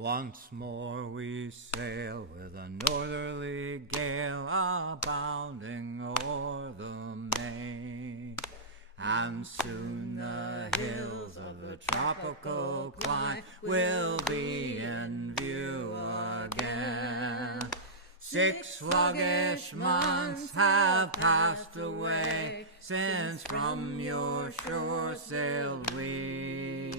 Once more we sail with a northerly gale abounding o'er the main, and soon the hills of the tropical clime will be in view again. 6 sluggish months have passed away since from your shore sailed we.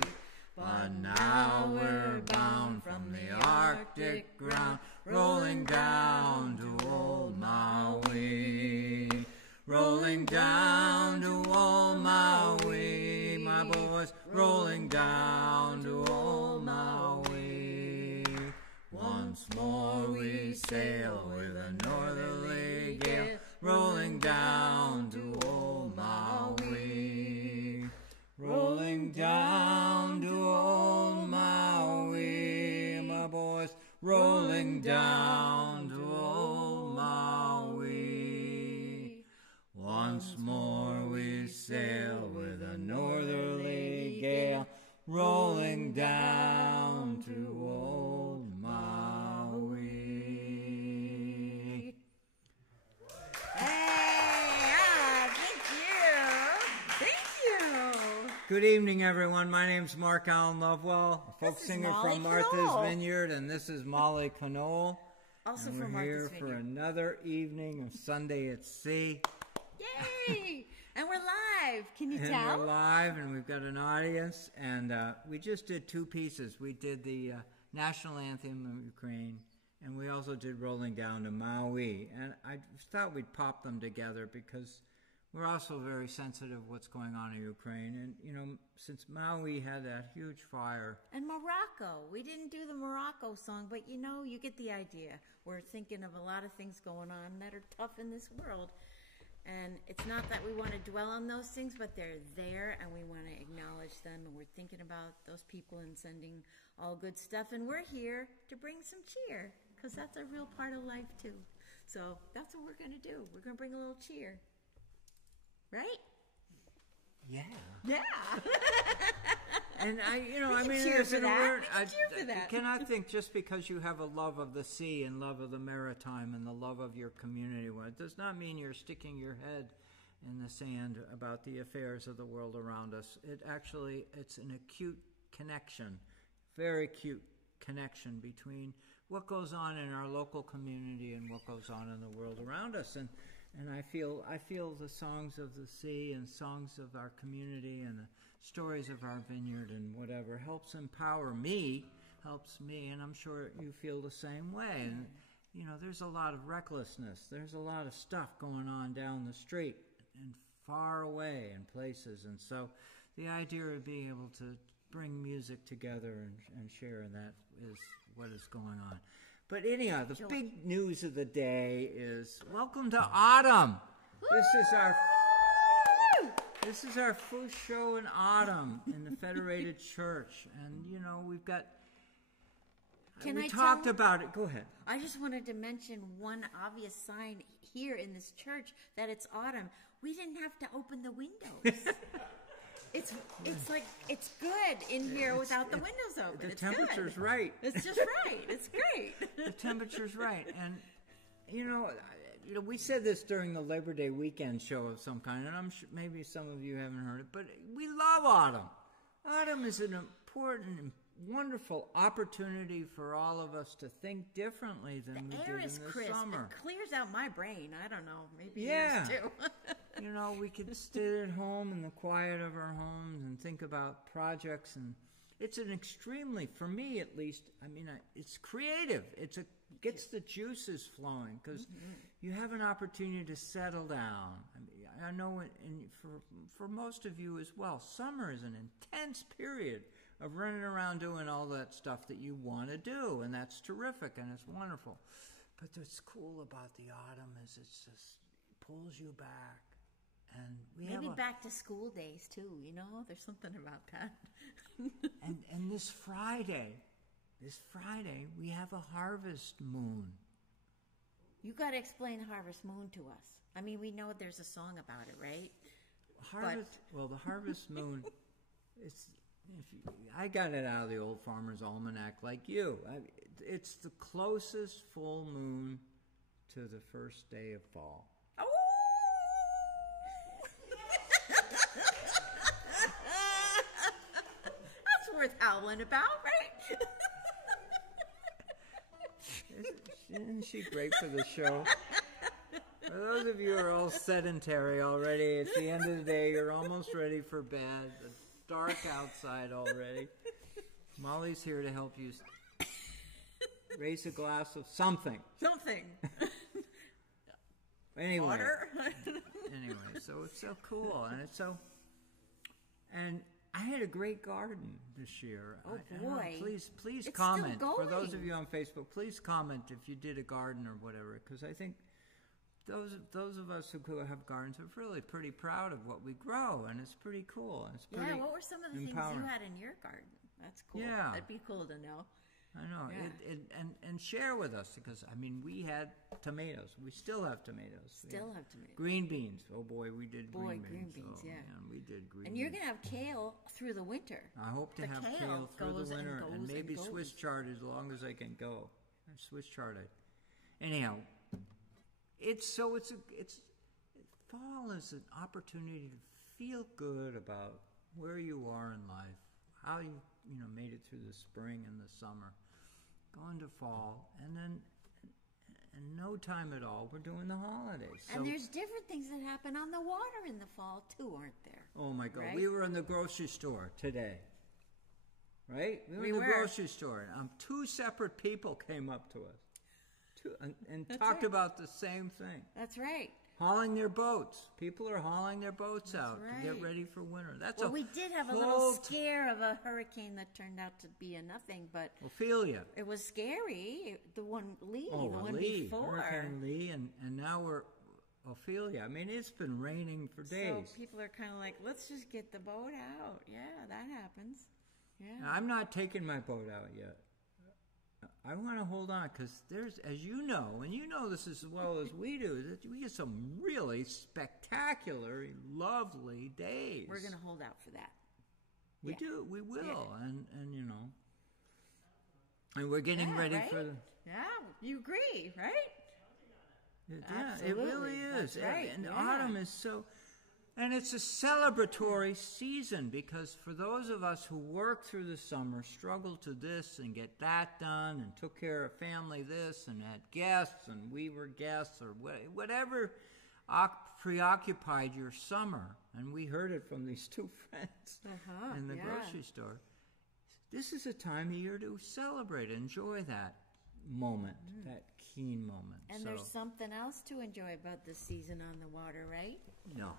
But now we're bound from the Arctic ground, rolling down to old Maui. Rolling down to old Maui, my boys, rolling down to old Maui. Once more we sail with a northerly gale, rolling down to old Maui. Rolling down to old Maui, my boys, rolling down to old Maui. Once more we sail with a northerly gale, rolling down to old Maui. Good evening, everyone. My name's Mark Allen Lovewell, folk singer from Martha's Vineyard, and this is Molly Conole. Also from Martha's Vineyard. We're here for another evening of Sunday at Sea. Yay! And we're live. Can you tell? We're live, and we've got an audience, and we just did 2 pieces. We did the national anthem of Ukraine, and we also did Rolling Down to Maui. And I thought we'd pop them together because we're also very sensitive to what's going on in Ukraine. And, you know, since Maui had that huge fire. And Morocco. We didn't do the Morocco song, but, you know, you get the idea. We're thinking of a lot of things going on that are tough in this world. And it's not that we want to dwell on those things, but they're there, and we want to acknowledge them. And we're thinking about those people and sending all good stuff. And we're here to bring some cheer, because that's a real part of life, too. So that's what we're going to do. We're going to bring a little cheer. Right? Yeah. Yeah. And cheer for that. I cannot think just because you have a love of the sea and love of the maritime and the love of your community, well, it does not mean you're sticking your head in the sand about the affairs of the world around us. It's an acute connection, very acute connection between what goes on in our local community and what goes on in the world around us. And I feel the songs of the sea and songs of our community and the stories of our vineyard and whatever helps empower me, and I'm sure you feel the same way. And, you know, there's a lot of recklessness. There's a lot of stuff going on down the street and far away in places. And so the idea of being able to bring music together and share in that is what is going on. But anyhow, the big news of the day is welcome to autumn. This is our first show in autumn in the Federated Church, and you know we talked about it. Go ahead. I just wanted to mention one obvious sign here in this church that it's autumn. We didn't have to open the windows. It's like it's good in here without the windows open. The temperature's right. It's just right. It's great. The temperature's right, and you know, we said this during the Labor Day weekend show of some kind, and I'm sure maybe some of you haven't heard it, but we love autumn. Autumn is an important and wonderful opportunity for all of us to think differently than we did in the crisp. summer. It clears out my brain. I don't know, maybe yours too. You know, we could sit at home in the quiet of our homes and think about projects, and it's an extremely, for me at least, it's creative. Gets the juices flowing because you have an opportunity to settle down. I know for most of you as well, summer is an intense period of running around doing all that stuff that you want to do, and that's terrific and it's wonderful. But what's cool about the autumn is it just pulls you back. And maybe back to school days too, you know? There's something about that. and this Friday, we have a harvest moon. You got to explain the harvest moon to us. I mean, we know there's a song about it, right? The harvest moon, I got it out of the Old Farmer's Almanac like you. It's the closest full moon to the first day of fall. Oh! That's worth howling about, right? Isn't she great for the show? For those of you who are all sedentary already, it's the end of the day, you're almost ready for bed. It's dark outside already. Molly's here to help you raise a glass of something. Something. Anyway. Water. Anyway, so it's so cool, and I had a great garden this year. Oh boy! Please it's comment. Still going. For those of you on Facebook, please comment if you did a garden or whatever, because I think those of us who have gardens are really pretty proud of what we grow, and it's pretty cool. And it's pretty what were some of the empowering. things you had in your garden? That's cool. Yeah, that'd be cool to know. I know. Yeah. And share with us, because I mean, we had tomatoes. We still have tomatoes. Still have tomatoes. Green beans. Oh boy, we did green beans. Oh, yeah. Man, we did green. And you're gonna have kale through the winter. I hope to have kale through the winter, and maybe Swiss chard as long as I can go. Swiss chard. Anyhow, fall is an opportunity to feel good about where you are in life, how you made it through the spring and the summer, go into fall, and then in no time at all, we're doing the holidays. And there's different things that happen on the water in the fall too, aren't there? Oh my God, right? We were in the grocery store today. Right? We were in the grocery store, and two separate people came up to us and talked about the same thing. That's right. Hauling their boats. People are hauling their boats out to get ready for winter. We did have a little scare of a hurricane that turned out to be a nothing, but Ophelia. It was scary. The one before. Hurricane Lee, and now we're Ophelia. I mean, it's been raining for days. So people are kind of like, let's just get the boat out. Yeah, that happens. Yeah. Now, I'm not taking my boat out yet. I want to hold on, because there's, as you know, and you know this as well as we do, that we get some really spectacular, lovely days. We're going to hold out for that. We will, yeah. and and we're getting ready for the... Yeah, you agree, right? Yeah, it really is. That's right. And autumn is so... And it's a celebratory season, because for those of us who work through the summer, struggled to this and get that done, and took care of family this, and had guests, and we were guests, or whatever preoccupied your summer, and we heard it from these two friends in the grocery store, this is a time of year to celebrate, enjoy that moment, that keen moment. And there's something else to enjoy about this season on the water, right? No.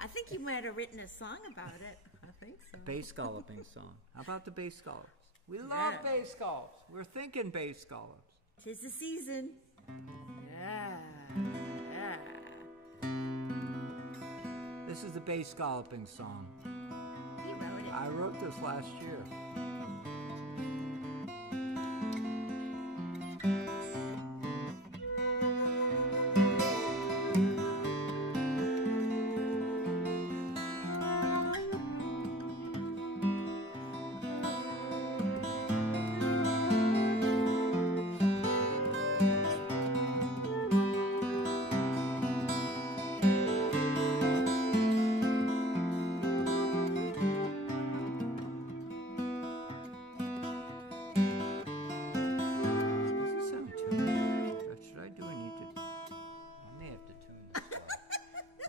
I think you might have written a song about it. I think so. Bay scalloping song. How about the bay scallops? We love bay scallops. We're thinking bay scallops. 'Tis the season. Yeah. This is the bay scalloping song. You wrote it. I wrote this last year.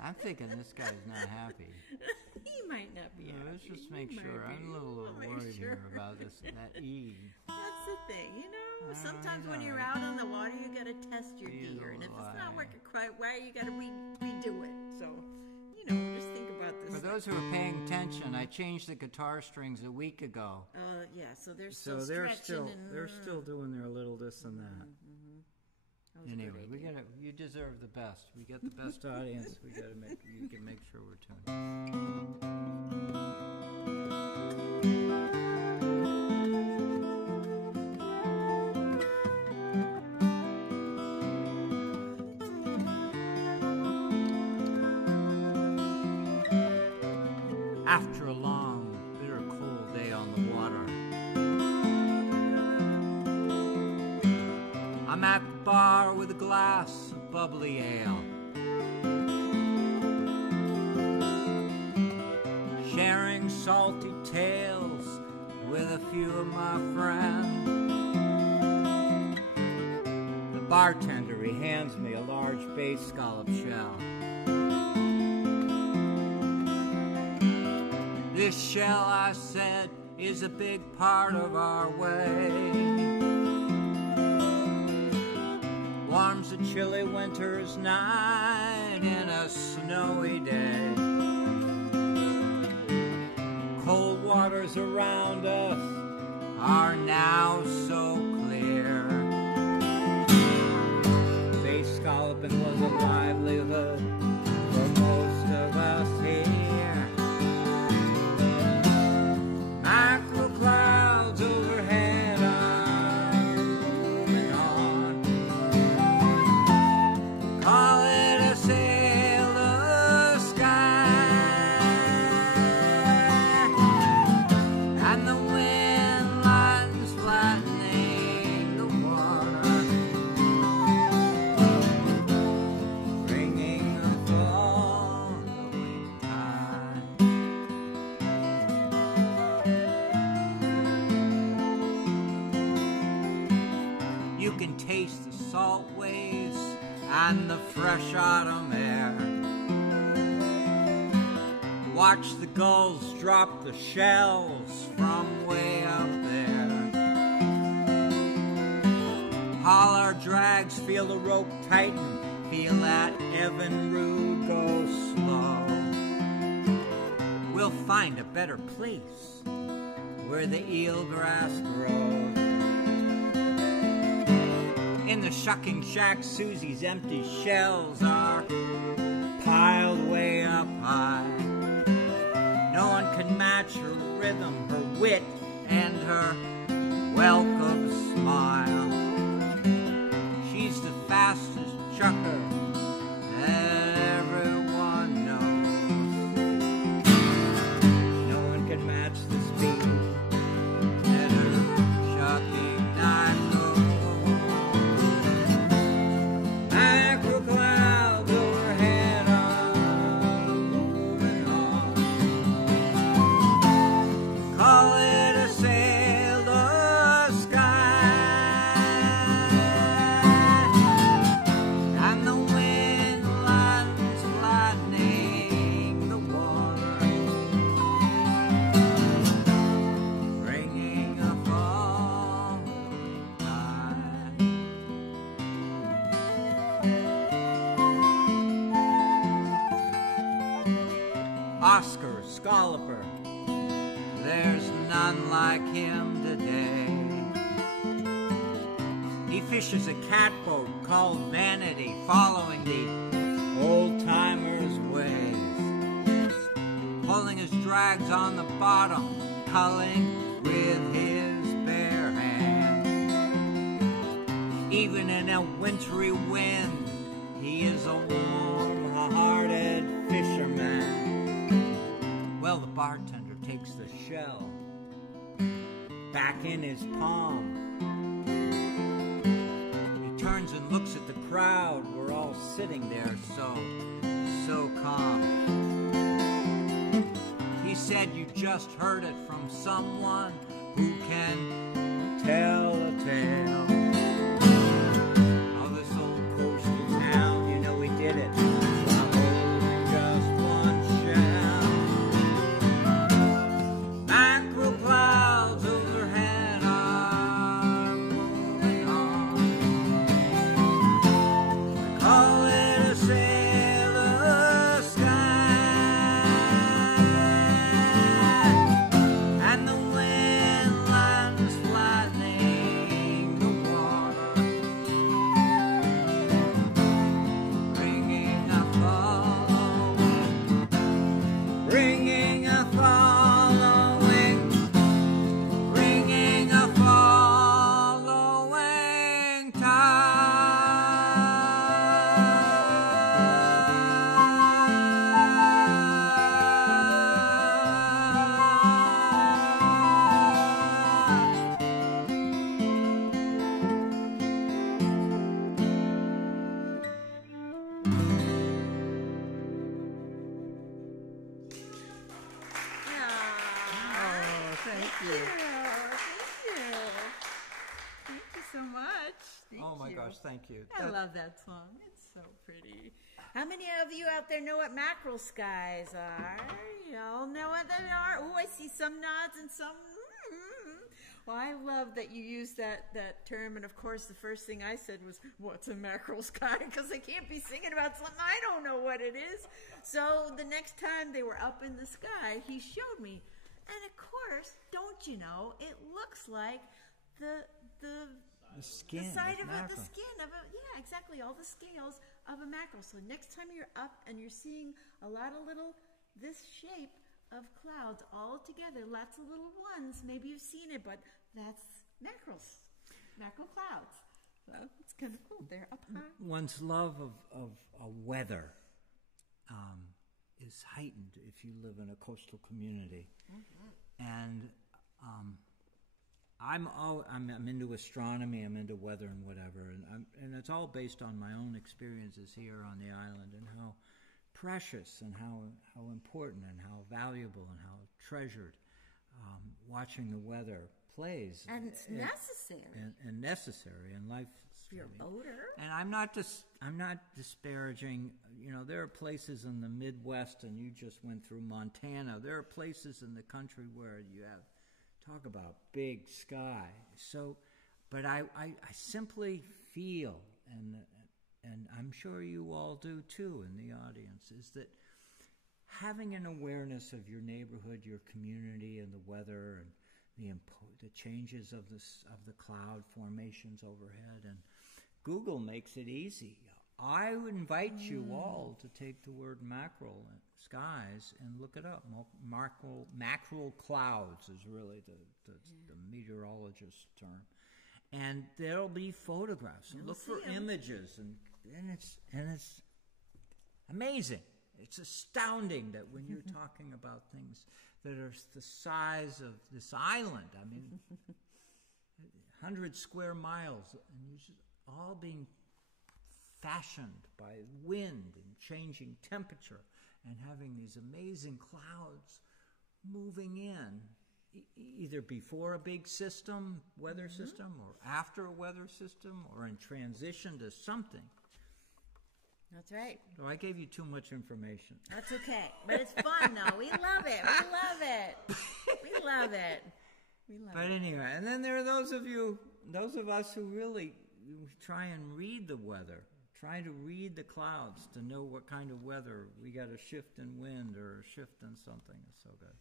I'm thinking this guy's not happy. He might not be happy. Let's just make sure. I'm a little worried here about that E. That's the thing, sometimes when you're out on the water, you got to test your gear. And if it's not working quite right, you got to redo it. So, just think about this. For those who are paying attention, I changed the guitar strings a week ago. So they're still stretching. They're still doing their little this and that. Anyway, you deserve the best. We get the best audience. We got to make sure we're tuned. After a long, bitter cold glass of bubbly ale, sharing salty tales with a few of my friends. The bartender, he hands me a large bay scallop shell. This shell, I said, is a big part of our way. Warms a chilly winter's night in a snowy day. Cold waters around us are now so clear. Bay scalloping was a livelihood for most of us here. Mackerel clouds overhead are moving on. Call it a sailor's sky, and the wind lightens flattening the water, bringing a following tide. You can taste the salt waves and the fresh autumn air. Watch the gulls drop the shells from way up there. Holler drags, feel the rope tighten, feel that Evan Rude go slow. We'll find a better place where the eelgrass grows. In the shucking shack, Susie's empty shells are piled way up high. No one can match her rhythm, her wit, and her welcome smile. She's the fastest chucker that everyone knows. No one can match the speed that her shucking knife goes. Mackerel clouds overhead are moving on. Call it a sailor's sky, and the wind lightens flattening the water, bringing a falling tide. Oscar Scalloper, there's none like him today. He fishes a catboat called Vanity, following the old-timers' ways, pulling his drags on the bottom, culling with his bare hands. Even in a wintry wind, he is a warm-hearted fisherman. Well, the bartender takes the shell back in his palm. He turns and looks at the crowd. We're all sitting there so calm. He said, you just heard it from someone who can tell a tale of this old coastal town. You know, we did it. While holding just one shell. Mackerel clouds overhead are moving on. Call it a sailor's sky, and the wind lightens flattening the water. you. Thank you. Thank you so much. Thank Oh my you. gosh, thank you. I love that song. It's so pretty. How many of you out there know what mackerel skies are? You all know what they are? Oh, I see some nods and some. Well, I love that you used that term, and of course the first thing I said was, what's a mackerel sky? Because I can't be singing about something I don't know what it is. So the next time they were up in the sky, he showed me. And of course, don't you know, it looks like the skin. the side of mackerel. the skin of a, yeah, exactly, all the scales of a mackerel. So next time you're up and you're seeing a lot of little, this shape of clouds all together, lots of little ones, maybe you've seen it, but that's mackerel clouds. So it's kind of cool. They're up high. One's love of weather is heightened if you live in a coastal community. And I'm into astronomy, I'm into weather and whatever, and it's all based on my own experiences here on the island and how precious and how important and how valuable and how treasured watching the weather plays. And it's necessary. And necessary in life. If you're a boater. And I'm not disparaging. You know, there are places in the Midwest, and you just went through Montana. There are places in the country where you have, talk about big sky. So, but I simply feel, and I'm sure you all do too in the audience, is that having an awareness of your neighborhood, your community, and the weather, and the changes of the cloud formations overhead, and Google makes it easy. I would invite you all to take the word mackerel skies and look it up. Mackerel clouds is really the meteorologist term, and there'll be photographs. And look for images, and it's amazing. It's astounding that when you're talking about things that are the size of this island, I mean, 100 square miles, and you just all being fashioned by wind and changing temperature and having these amazing clouds moving in, either before a big system, weather system, or after a weather system, or in transition to something. That's right. So I gave you too much information. That's okay. But it's fun, though. We love it. We love it. We love it. We love But it. anyway, and then there are those of us who really try and read the weather, try to read the clouds to know what kind of weather. We got a shift in wind or a shift in something. It's so good.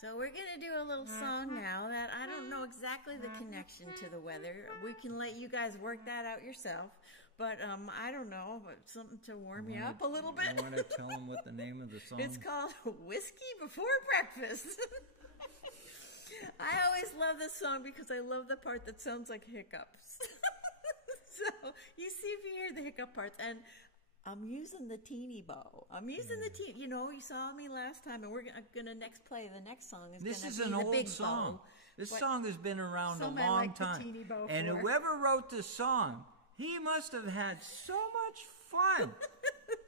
So we're going to do a little song now that I don't know exactly the connection to the weather. We can let you guys work that out yourself. But I don't know, but something to warm you up a little bit. You want to tell them what the name of the song is? It's called Whiskey Before Breakfast. I always love this song because I love the part that sounds like hiccups. So you see if you hear the hiccup parts. And I'm using the teeny bow. I'm using the teeny. You know, you saw me last time, and we're going to next play. The next song is going to be the big bow. This is an old song. This song has been around a somebody long liked the time. teeny bow And for. whoever wrote this song, he must have had so much fun.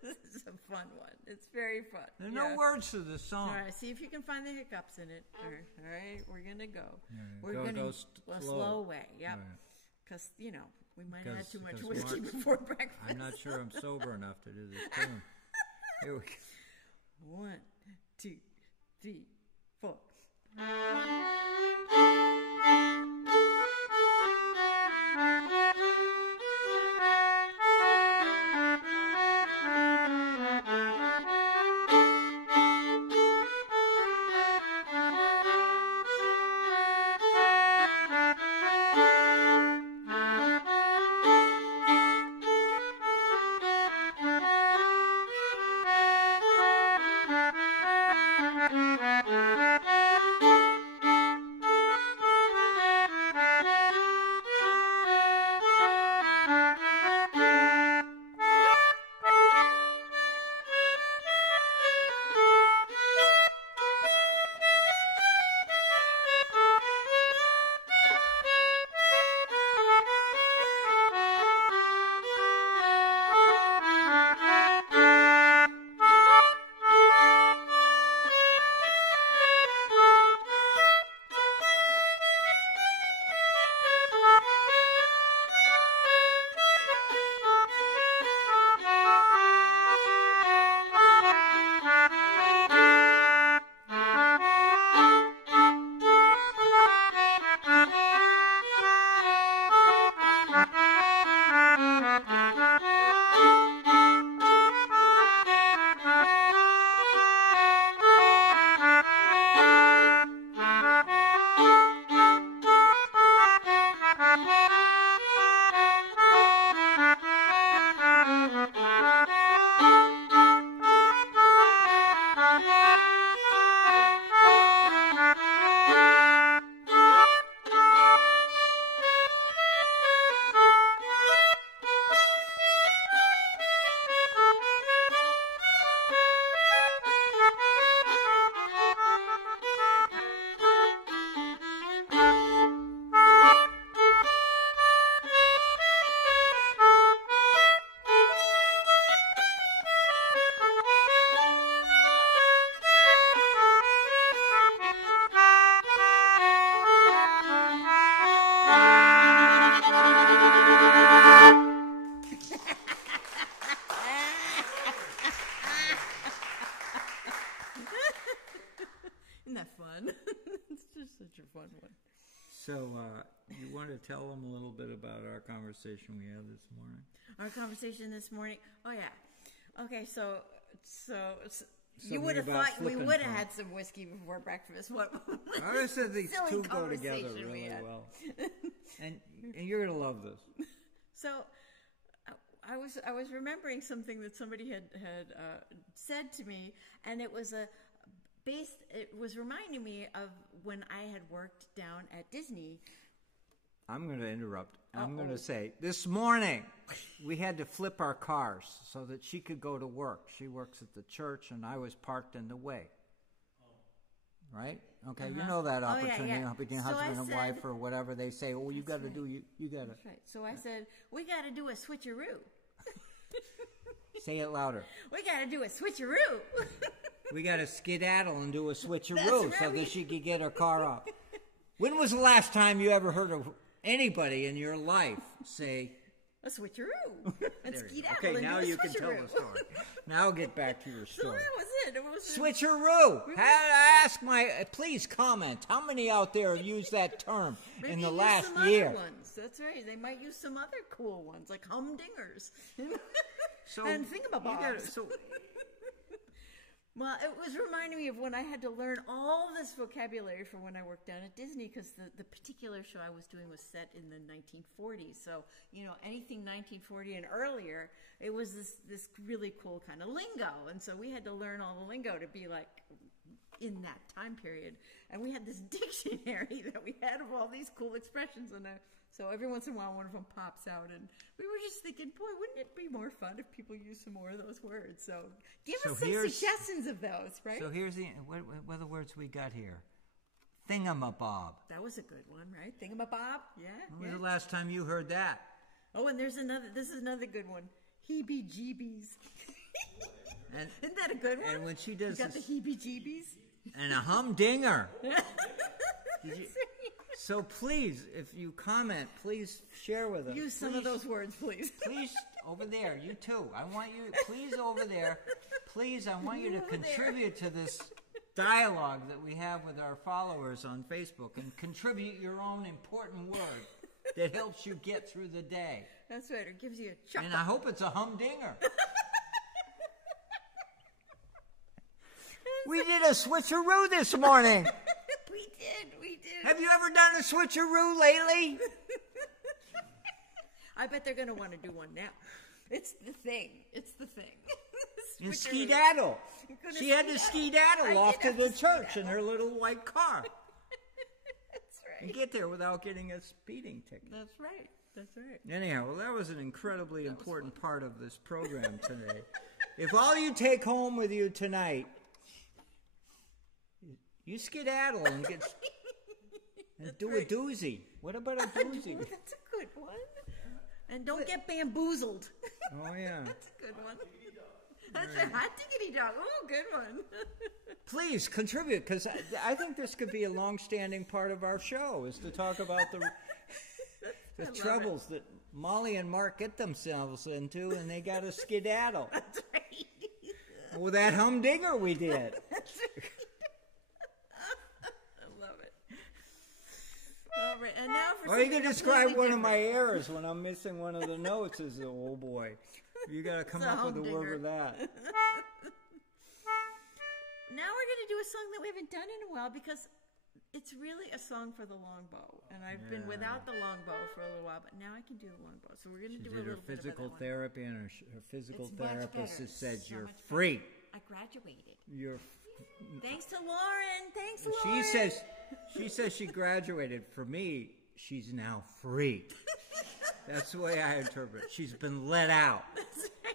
This is a fun one. It's very fun. There are no words to the song. All right, see if you can find the hiccups in it. All right, we're going to go. We're go going to slow. slow way. Yep. Right. Because, you know, we might have had too much Because whiskey Mark- before breakfast. I'm not sure I'm sober enough to do this tune. Here we go. 1, 2, 3, 4. fun one. So, you want to tell them a little bit about our conversation we had this morning? Our conversation this morning. Oh yeah. Okay, so you Something would have about thought we flipping would have from- had some whiskey before breakfast. What? I always said these silly two go together conversation we really had. well, and you're gonna love this. So, I was remembering something that somebody had said to me, and it was It was reminding me of when I had worked down at Disney. I'm going to interrupt. I'm going to say, this morning, we had to flip our cars so that she could go to work. She works at the church, and I was parked in the way. Right? Okay, you know that opportunity between husband and wife or whatever. They say, oh, you got to do, you got to. That's right. So I said, we got to do a switcheroo. Say it louder. We got to do a switcheroo. We got to skedaddle and do a switcheroo so that she could get her car up. When was the last time you ever heard of anybody in your life say a switcheroo and skedaddle? Okay, and now do a you can tell the story. Now get back to your So story. that was it. It was Switcheroo. Please comment. How many out there have used that term in the last some year? Other ones. That's right. They might use some other cool ones like humdingers So and thingamabobs. So Well, it was reminding me of when I had to learn all this vocabulary for when I worked down at Disney, because the particular show I was doing was set in the 1940s. So, anything 1940 and earlier, it was this really cool kind of lingo. And so we had to learn all the lingo to be like in that time period. And we had this dictionary that we had of all these cool expressions. And so every once in a while, one of them pops out, and we were just thinking, boy, wouldn't it be more fun if people used some more of those words? So give us some suggestions of those, right? So here's what are the words we got here? Thingamabob. That was a good one, right? Thingamabob, yeah. When was the last time you heard that? Oh, and this is another good one. Heebie-jeebies. Isn't that a good one? And when she does you got this, the heebie-jeebies? And a humdinger. So please, if you comment, please share with us. Use some of those words, please. Please, over there, you too. I want you, please over there, please, I want you to contribute to this dialogue that we have with our followers on Facebook, and contribute your own important word that helps you get through the day. That's right, it gives you a chuckle. And I hope it's a humdinger. We did a switcheroo this morning. We did. Have you ever done a switcheroo lately? I bet they're going to want to do one now. It's the thing. And skedaddle. She had to skedaddle off to the church in her little white car. That's right. And get there without getting a speeding ticket. That's right. Anyhow, well, that was an incredibly important part of this program today. If all you take home with you tonight, you skedaddle and do a doozy. What about a doozy? That's a good one. And don't get bamboozled. Oh, yeah. That's a good one. That's a hot diggity dog. Oh, good one. Please contribute, because I think this could be a long-standing part of our show, is to talk about the troubles that Molly and Mark get themselves into, and they got to skedaddle. That's right. Well, that humdinger we did. That's right. I love it. All right, and now for Or you can describe one of my errors when I'm missing one of the notes as, oh boy. You got to come up with a word for that. Now we're going to do a song that we haven't done in a while, because it's really a song for the longbow. And I've been without the longbow for a little while, but now I can do the longbow. So we're going to do a little bit of physical that therapy, and her physical therapist has said So you're much free. better. I graduated. Thanks to Lauren. Thanks, Lauren. She says she graduated. For me, she's now free. That's the way I interpret it. She's been let out. That's right.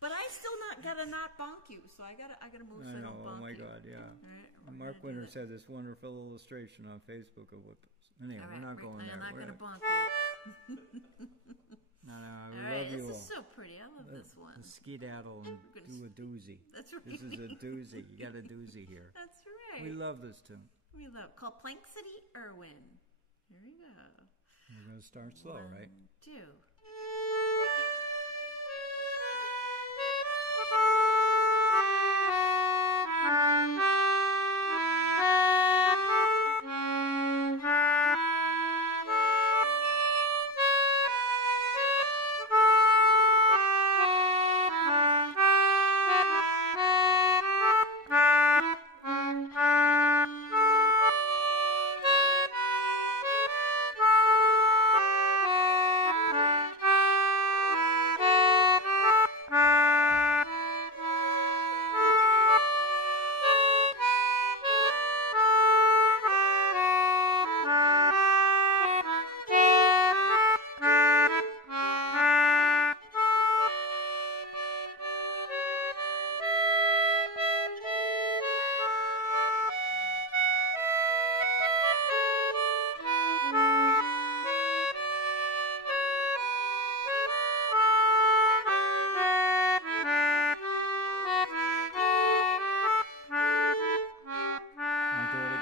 But I still gotta not bonk you, so I gotta move so I don't bonk you. Oh my God, yeah. Right, Mark Winters had this wonderful illustration on Facebook of what. Anyway, we're not going there. I'm not gonna bonk you. No, I all love you all. This is so pretty. I love this one. Skedaddle and do a doozy. That's right. This is a doozy. You got a doozy here. That's right. We love this tune. Called Plank City Irwin. Here we go. We're going to start slow, 1, right? 2.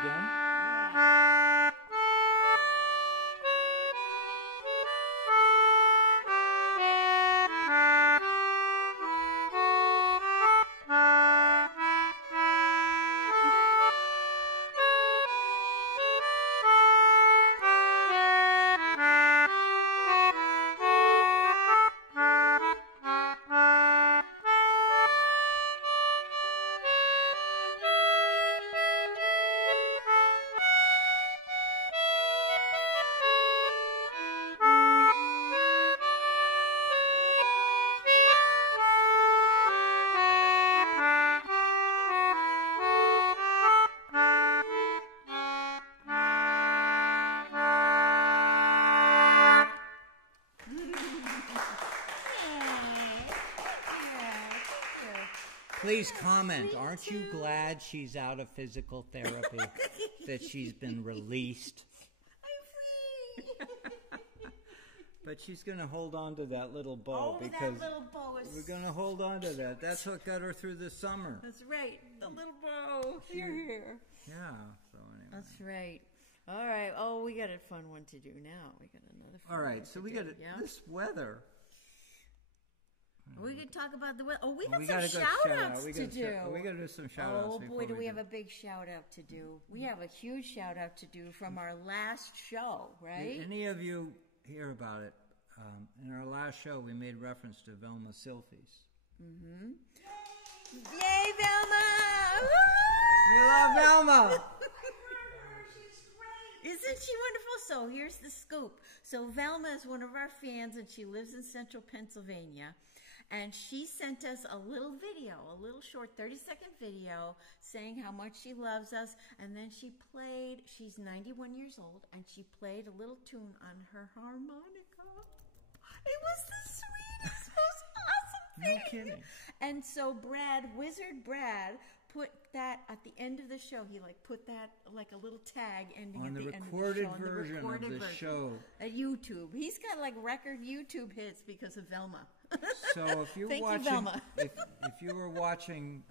again. Please comment. Aren't you glad she's out of physical therapy? That she's been released? I'm free. But she's going to hold on to that little bow because that little bow is we're going to hold on to that. That's what got her through the summer. That's right. The little bow. Here. Yeah. So anyway. That's right. All right. Oh, we got a fun one to do now. We got another fun All right. one So to we do. got Yeah? this weather. We could talk about the weather. Oh, we We got gotta some go shout-outs We to gotta do. we got to do some shout-outs. Oh, before boy, do we have do. a big shout-out to do. We have a huge shout-out to do from our last show, right? Did any of you hear about it? In our last show, we made reference to Velma Silfies. Mm-hmm. Yay, Velma! Woo! We love Velma! Isn't she wonderful? So here's the scoop. So Velma is one of our fans, and she lives in central Pennsylvania. And she sent us a little video, a little short 30-second video saying how much she loves us. And then she played, she's 91 years old, and she played a little tune on her harmonica. It was the sweetest, most awesome thing. No kidding. And so Wizard Brad, put that at the end of the show. He put that like a little tag ending On at the the end of the recorded show. version of the show. At YouTube. He's got record YouTube hits because of Velma. So if you're Thank watching, you, Velma. if you were watching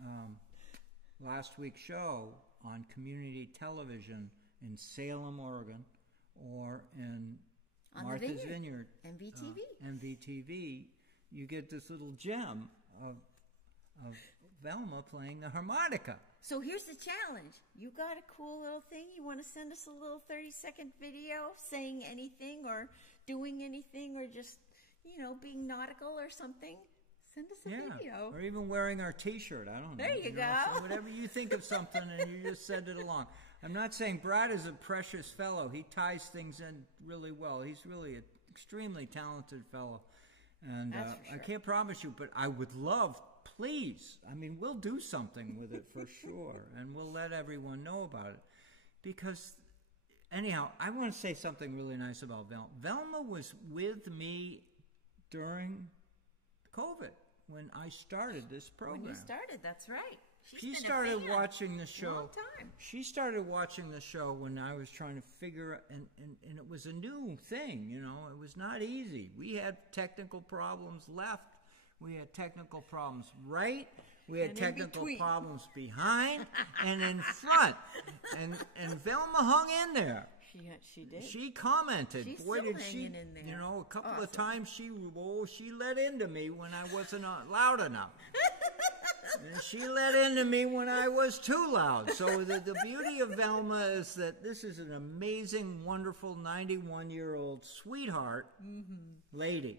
last week's show on community television in Salem, Oregon, or in On Martha's the Vineyard, MVTV. MVTV, you get this little gem of Velma playing the harmonica. So here's the challenge. You got a cool little thing. You want to send us a little 30-second video saying anything or doing anything or just, being nautical or something? Send us a video. Or even wearing our T-shirt. I don't know. There you go. So whatever you think of something and you just send it along. I'm not saying Brad is a precious fellow. He ties things in really well. He's really an extremely talented fellow. And That's for sure. I can't promise you, but I would love, please, we'll do something with it for sure. And we'll let everyone know about it. Because, anyhow, I want to say something really nice about Velma. Velma was with me during COVID when I started this program. When you started, that's right. She started watching the show. Long time. She started watching the show when I was trying to figure, and it was a new thing, It was not easy. We had technical problems left. We had technical problems right. We had technical problems behind and in front. And Velma hung in there. She did. She commented. She's Boy, still did she! hanging in there. A couple of times she let into me when I wasn't loud enough. And she let into me when I was too loud. So the beauty of Velma is that this is an amazing, wonderful 91-year-old sweetheart lady,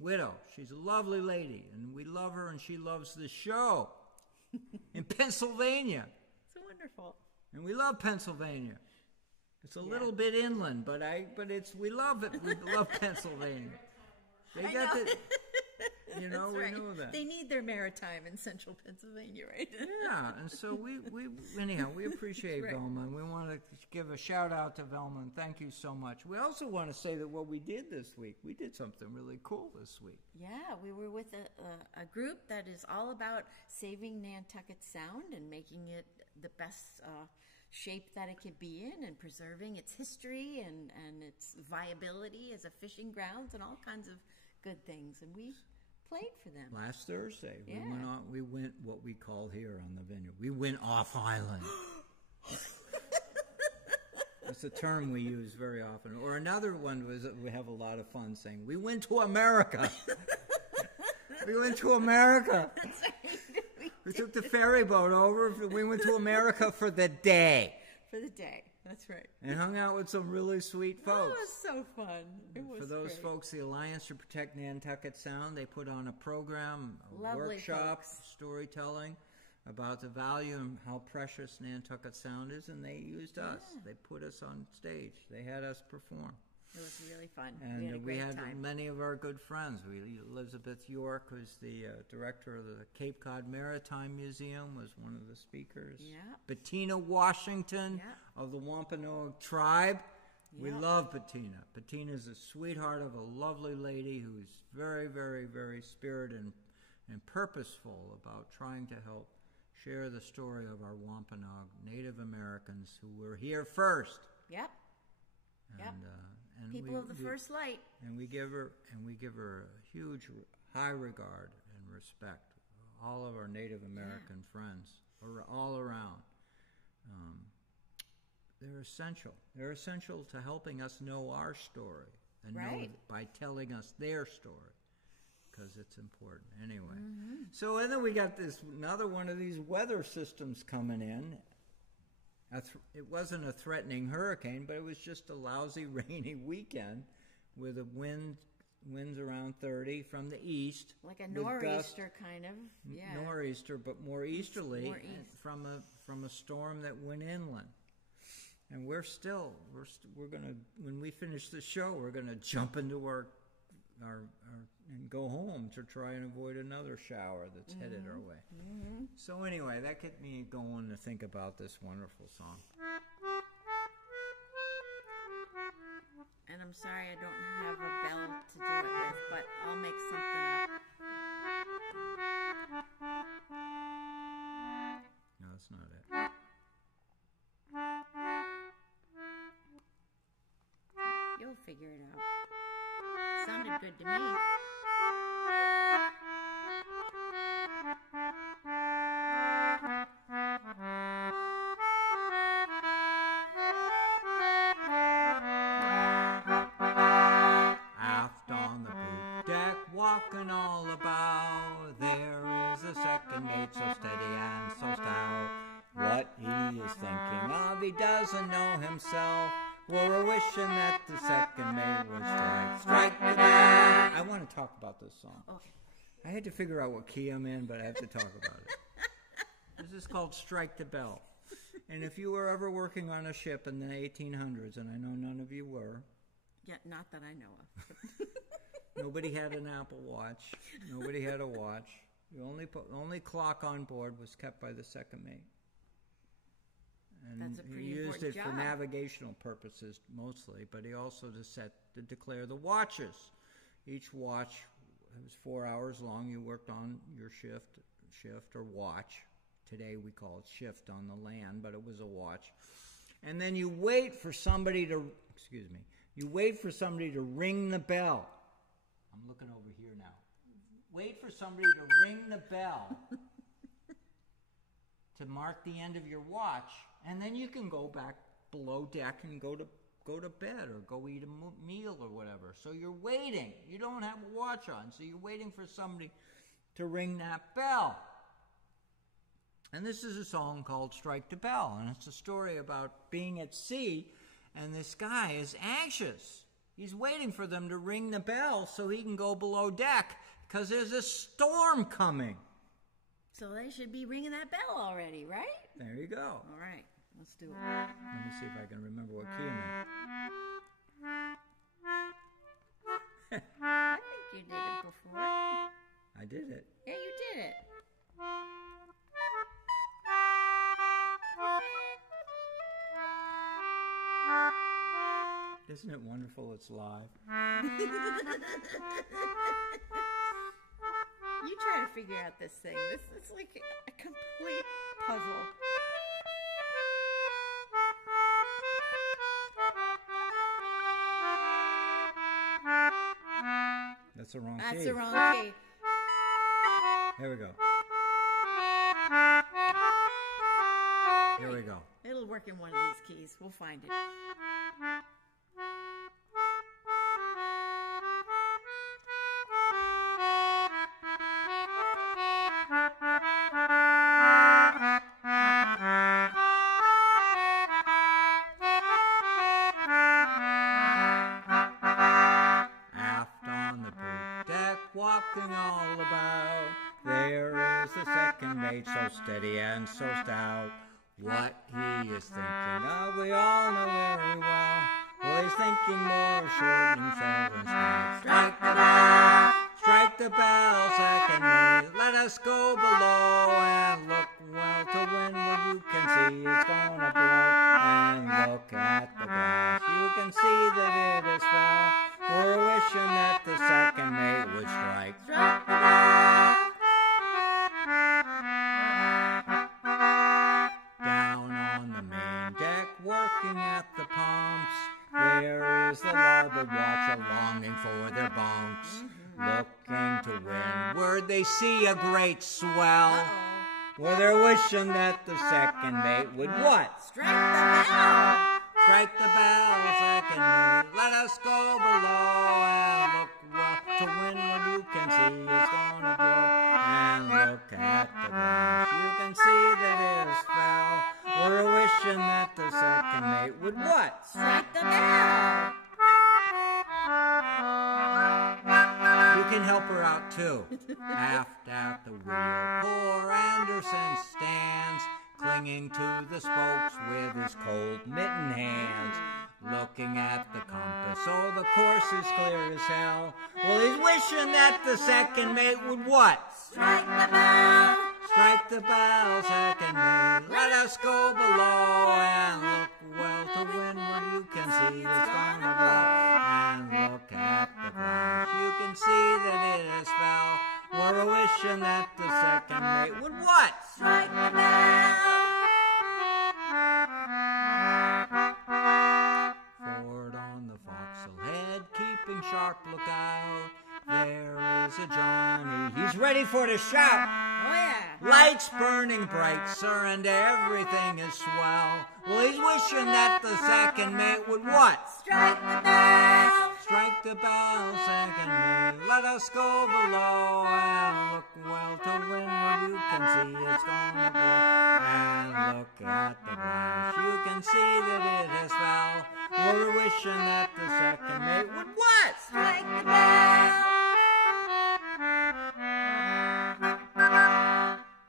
widow. She's a lovely lady, and we love her, and she loves the show in Pennsylvania. So wonderful. And we love Pennsylvania. It's a little bit inland, but we love it. We love Pennsylvania. They got the, we right. know that. They need their maritime in central Pennsylvania, right? Yeah, and so we appreciate right. Velma, and we want to give a shout out to Velma, and thank you so much. We also want to say that what we did this week, we did something really cool this week. Yeah, we were with a group that is all about saving Nantucket Sound and making it the best shape that it could be in, and preserving its history and its viability as a fishing grounds and all kinds of good things. And we played for them. Last Thursday, Yeah. we went what we call here on the Vineyard. We went off island. It's a term we use very often. Or another one was we have a lot of fun saying, "We went to America." We went to America. That's right. We took the ferry boat over. We went to America for the day. For the day. That's right. And hung out with some really sweet folks. Oh, it was so fun. It was For those great. folks, the Alliance to Protect Nantucket Sound, they put on a program, a Lovely workshop, folks. storytelling about the value and how precious Nantucket Sound is, and they used us. They put us on stage. They had us perform. It was really fun. And we had a great time. many of our good friends. Elizabeth York, who's the director of the Cape Cod Maritime Museum, was one of the speakers. Yeah. Bettina Washington of the Wampanoag tribe. We love Bettina. Bettina's a sweetheart of a lovely lady who's very, very, very spirited and purposeful about trying to help share the story of our Wampanoag Native Americans who were here first. Yep. And People of the first light. And we give her a huge high regard and respect. All of our Native American friends, or all around. They're essential. They're essential to helping us know our story and know by telling us their story, because it's important. Anyway, so and then we got another one of these weather systems coming in. It wasn't a threatening hurricane, but it was just a lousy, rainy weekend with a winds around 30 from the east. Like a nor'easter kind of. Yeah. Nor'easter, but more easterly More east. from a storm that went inland. And we're going to, when we finish the show, we're going to jump into our and go home to try and avoid another shower that's headed our way. So anyway, that kept me going to think about this wonderful song. And I'm sorry I don't have a bell to do it with, but I'll make something up. No, that's not it. You'll figure it out. Sounded good to me. Aft on the poop deck, walking all about, there is a second mate so steady and so stout. What he is thinking of, he doesn't know himself. We're wishing that the second mate would strike the bell. I want to talk about this song. Okay. I had to figure out what key I'm in, but I have to talk about it. This is called Strike the Bell. And if you were ever working on a ship in the 1800s, and I know none of you were. Yeah, not that I know of. Nobody had an Apple Watch. Nobody had a watch. The only clock on board was kept by the second mate. And That's a pretty he used it important for job. navigational purposes mostly, but he also to declare the watches. Each watch was 4 hours long. You worked on your shift or watch. Today we call it shift on the land, but it was a watch. And then you wait for somebody to ring the bell. I'm looking over here now. Wait for somebody to ring the bell to mark the end of your watch, and then you can go back below deck and go to bed or go eat a meal or whatever. So you're waiting. You don't have a watch on, so you're waiting for somebody to ring that bell. And this is a song called Strike the Bell, and it's a story about being at sea, and this guy is anxious. He's waiting for them to ring the bell so he can go below deck because there's a storm coming. So they should be ringing that bell already, right? There you go. All right, let's do it. Let me see if I can remember what key I'm in. I think you did it before. I did it. Yeah, you did it. Isn't it wonderful it's live? You try to figure out this thing. This is like a complete puzzle. That's the wrong key. That's the wrong key. Here we go. Here we go. It'll work in one of these keys. We'll find it. Aft on the poop deck, walking all about, there is the second mate, so steady and so stout. What he is thinking of, we all know very well. Well, he's thinking more of shortening sail than strike the bell, second mate. Let us go below and look well to windward. You can see it's gonna blow. And look at the glass, you can see that it is fell. We're wishing that the second mate would strike the bell. Down on the main deck, working at the pumps, there is the larboard watch a-longing for their bunks. Looking to windward, they see a great swell. Well, they're wishing that the second mate would what? Strike the bell! Strike the bell, second mate. Let us go below and look well to windward. You can see it's gonna blow. And look at the glass, you can see that it is fell. We're wishing that the second mate would what? Strike the bell! You can help her out too. Aft at the wheel, poor Anderson stands, clinging to the spokes with his cold mitten hands. Looking at the compass, oh, the course is clear as hell. Well, he's wishing that the second mate would what? Strike the bell! Strike the bell, second mate. Let us go below and look well to windward. You can see it's gonna blow. And look at the glass, you can see that it has fell. We're wishing that the second mate would what? Strike the bell! Forward on the forecastle head, keeping sharp lookout, there is a Johnny, he's ready for the shout. Oh, yeah. Lights burning bright, sir, and everything is swell. Well, he's wishing that the second mate would what? Strike the bell! Strike the bell, second mate. Let us go below and look well to windward. You can see it's gonna blow. And look at the glass, you can see that it has fell. We're wishing that the second mate would what? Strike the bell!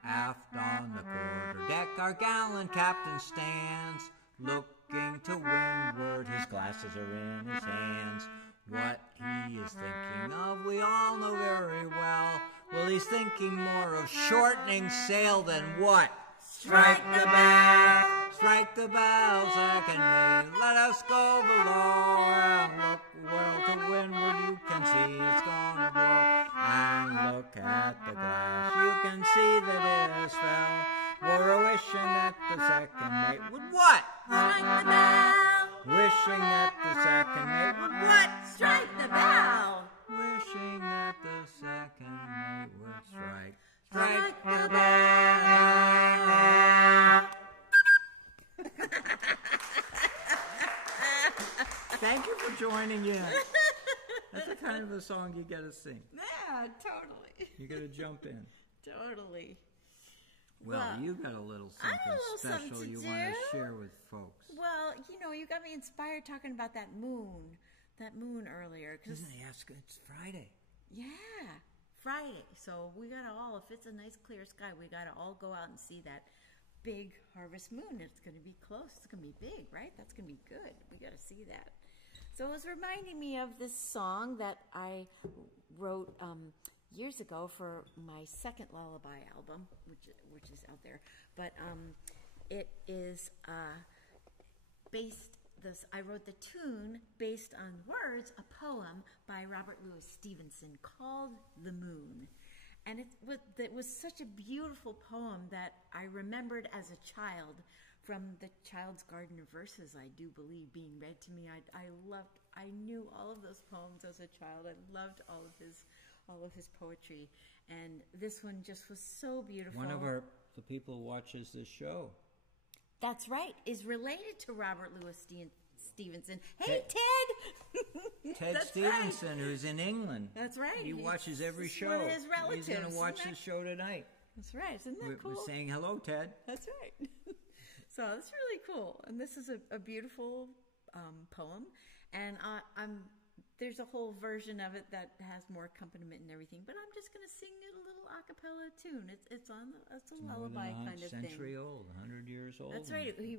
Aft on the quarter deck, our gallant captain stands, looking to windward, his glasses are in his hands. What he is thinking of, we all know very well. Well, he's thinking more of shortening sail than what? Strike the bell! Strike the bell, second mate. Let us go below and look well to windward. You can see it's gonna blow. And look at the glass, you can see that it has fell. We're wishing that the second mate would what? Strike the bell! Wishing that the second mate would what? Strike the bell! Wishing that the second mate would strike the bell. Thank you for joining in. That's the kind of a song you gotta sing. Yeah, totally. You gotta jump in. Totally. Well, you got a little something special you want to share with folks. Well, you got me inspired talking about that moon earlier. Yes, it's Friday. Yeah, Friday. So we got to all, if it's a nice clear sky, we got to all go out and see that big harvest moon. It's going to be close. It's going to be big, right? That's going to be good. We got to see that. So it was reminding me of this song that I wrote years ago for my second lullaby album, which is out there. But it is I wrote the tune based on words, a poem by Robert Louis Stevenson called "The Moon." And it was such a beautiful poem that I remembered as a child from the Child's Garden of Verses, I do believe, being read to me. I knew all of those poems as a child. I loved all of his poetry. And this one just was so beautiful. One of the people who watches this show. That's right, is related to Robert Louis Stevenson. Hey, Ted! Ted Stevenson, right. Who's in England. That's right. He watches every show. One of his relatives. He's going to watch the show tonight. That's right. Isn't that cool? We're saying hello, Ted. That's right. So that's really cool. And this is a beautiful poem. And there's a whole version of it that has more accompaniment and everything. But I'm just going to sing a little a cappella tune. It's a lullaby kind of thing. Century old, 100 years old. That's right. He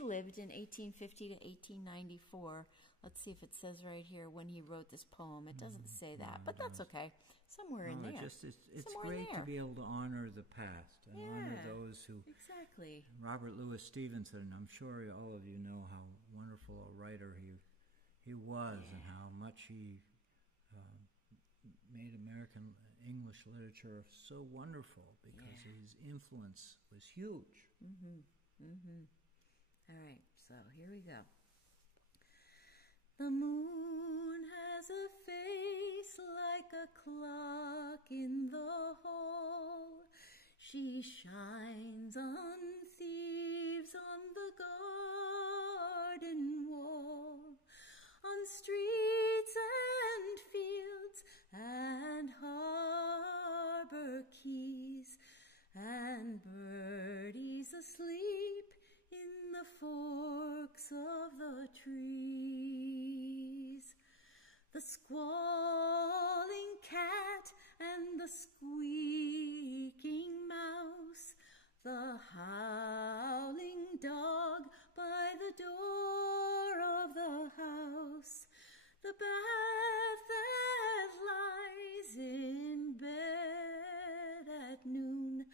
lived in 1850 to 1894. Let's see if it says right here when he wrote this poem. It doesn't say that, but that's okay. Somewhere in there. It's great to be able to honor the past and honor those who... Exactly. Robert Louis Stevenson, I'm sure all of you know how wonderful a writer he was and how much he made American English literature so wonderful because his influence was huge. All right, so here we go. The moon has a face like a clock in the hall. She shines on thieves on the garden wall, on streets and fields and harbor quays, and birdies asleep in the forks of the trees. The squalling cat and the squeaking mouse, the howling dog by the door of the house, the bat that lies in bed at noon,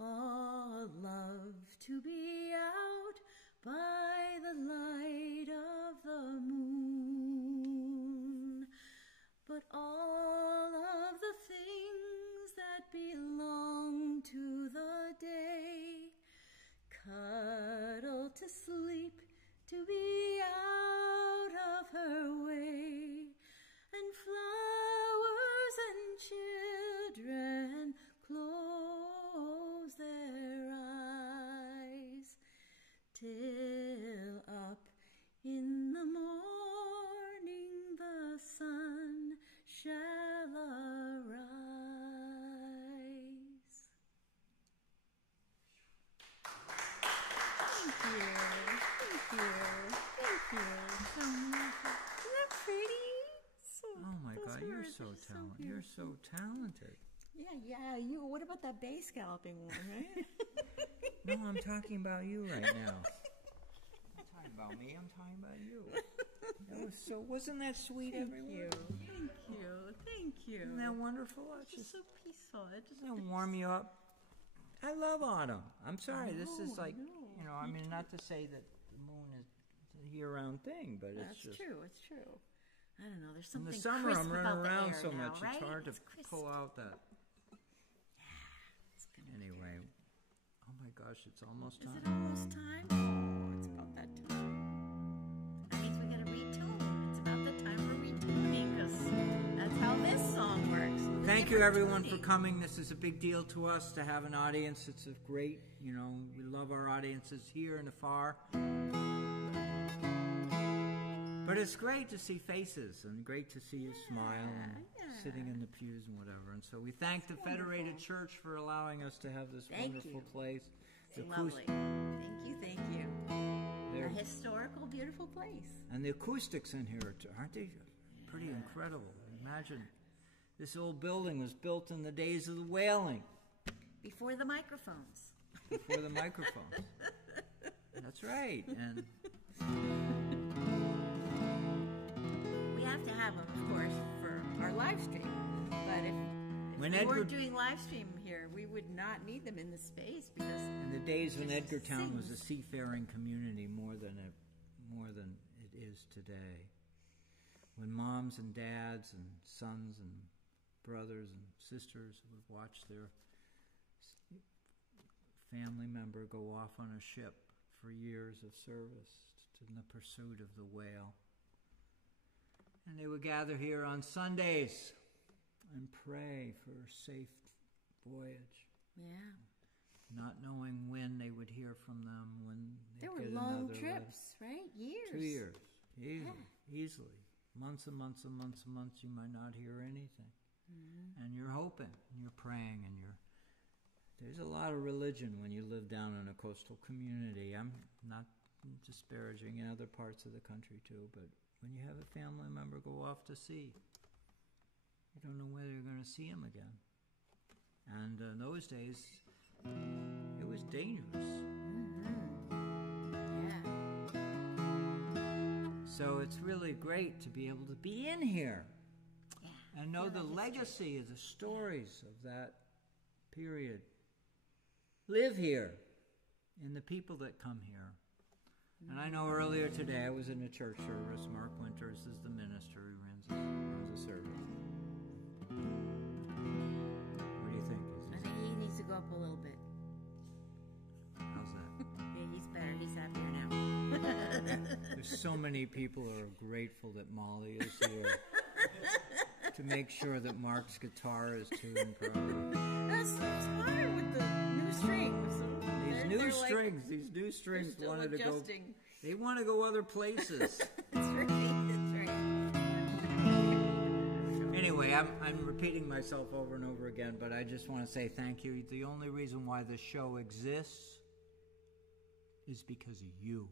all love to be out by the light of the moon. But all of the things that belong to the day cuddle to sleep to be out of her way, and flowers and children close their eyes till up in the morning the sun shall arise. Thank you. Isn't that pretty? Oh my God, you're so talented. You're so talented. Yeah. What about that bass scalloping one, right? No, I'm talking about you right now. I'm talking about me. I'm talking about you. Wasn't that sweet, everyone? Thank you. Isn't that wonderful? It's just so peaceful. It'll warm you up. I love autumn. I'm sorry. This is like, I mean, not to say that the moon is a year-round thing, but it's true. It's true. I don't know. There's something in the summer, crisp I'm running about around the air so now, much. right? It's hard to crisp. pull out that. Yeah. Anyway, oh my gosh, it's almost time. Is it almost time? Oh, it's about that time. That means we got to retune. It's about the time for retuning because that's how this song works. Thank you, everyone, for coming. This is a big deal to us to have an audience. It's a great, we love our audiences here and afar. But it's great to see faces and great to see you smile and sitting in the pews and whatever. And so we thank the Federated Church for allowing us to have this wonderful place. It's lovely. Thank you. A historical, beautiful place. And the acoustics in here, aren't they pretty incredible? Imagine this old building was built in the days of the whaling. Before the microphones. That's right. And we have to have them, of course, for our live stream. But if we weren't doing live stream here, we would not need them in the space because in the days when Edgartown was a seafaring community more than it is today, when moms and dads and sons and brothers and sisters would watch their family member go off on a ship for years of service in the pursuit of the whale. And they would gather here on Sundays and pray for a safe voyage. Yeah. Not knowing when they they would hear from them when they There were get long another trips, right? Years. 2 years, easily. Months and months and months and months, you might not hear anything. And you're hoping, and you're praying, and there's a lot of religion when you live down in a coastal community. I'm not disparaging in other parts of the country too, but when you have a family member go off to sea, you don't know whether you're going to see him again. And in those days, it was dangerous. Yeah. So it's really great to be able to be in here and know the history. legacy of the stories of that period. Live here in the people that come here. And I know earlier today I was in a church service. Mark Winters is the minister who runs the service. What do you think? I think he needs to go up a little bit. How's that? Yeah, he's better. He's happier now. There's so many people who are grateful that Molly is here to make sure that Mark's guitar is tuned properly. That's hard with the new strings. These new strings wanted to go. Adjusting. They want to go other places. That's right. That's right. Anyway, I'm repeating myself over and over again, but I just want to say thank you. The only reason why this show exists is because of you.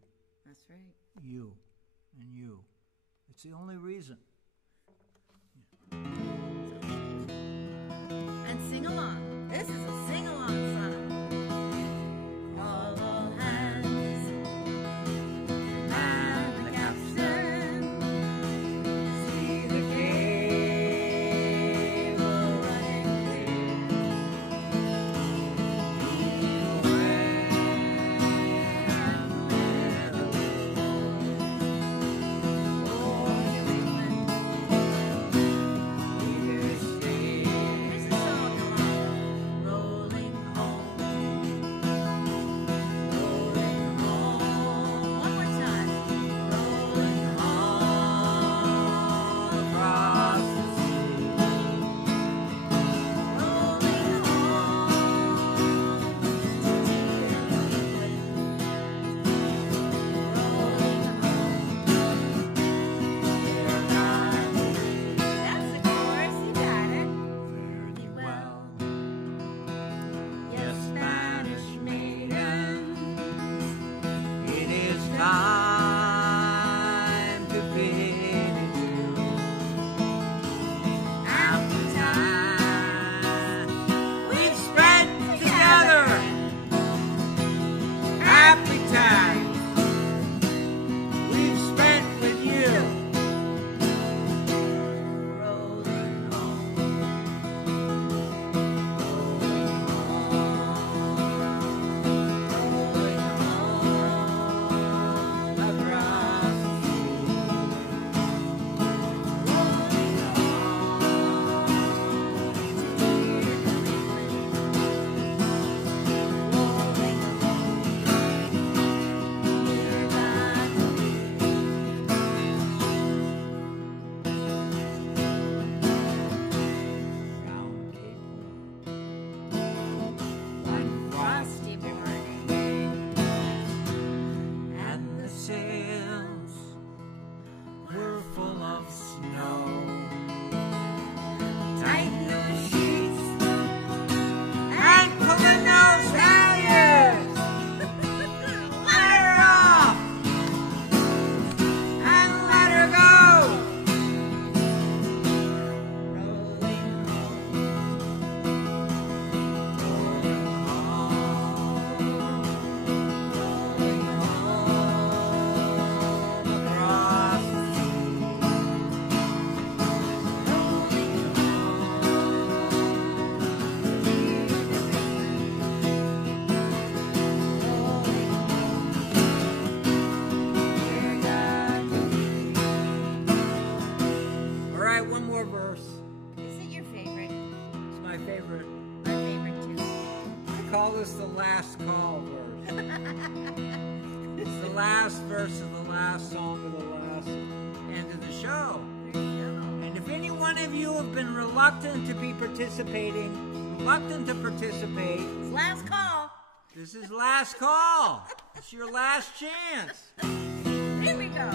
That's right. You and you. It's the only reason. And sing along. This is a sing along song. All hands and the captain see the cable running this the last call verse. It's the last verse of the last song of the last end of the show. And if any one of you have been reluctant to participate, Last call. This is last call. It's your last chance. Here we go.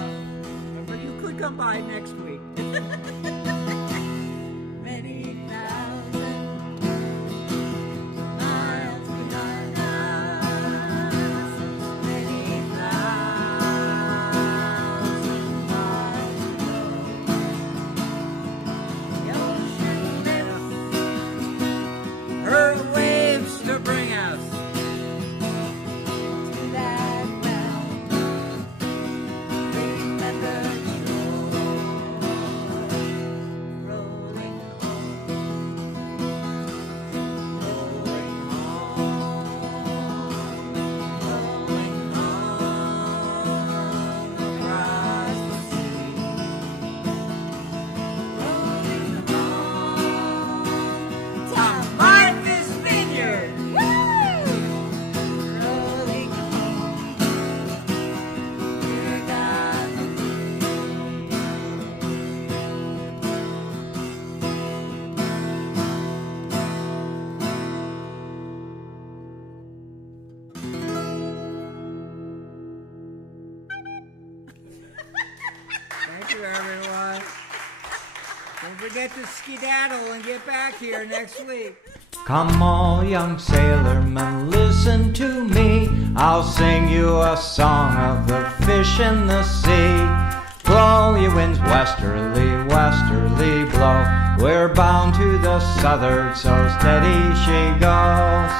But you could come by next week. Many thousand miles behind us. Many thousand miles below. The ocean lifts Her waves to bring us. to that realm. Remembered shore. Rolling home. Rolling home. Rolling home across the sea. Rolling home to Martha's Vineyard. rolling home. Dear God, Thank you, everyone. Don't forget to skedaddle and get back here next week. Come all young sailormen, listen to me. I'll sing you a song of the fish in the sea. Blow, ye winds, westerly, westerly blow. We're bound to the southward, so steady she goes.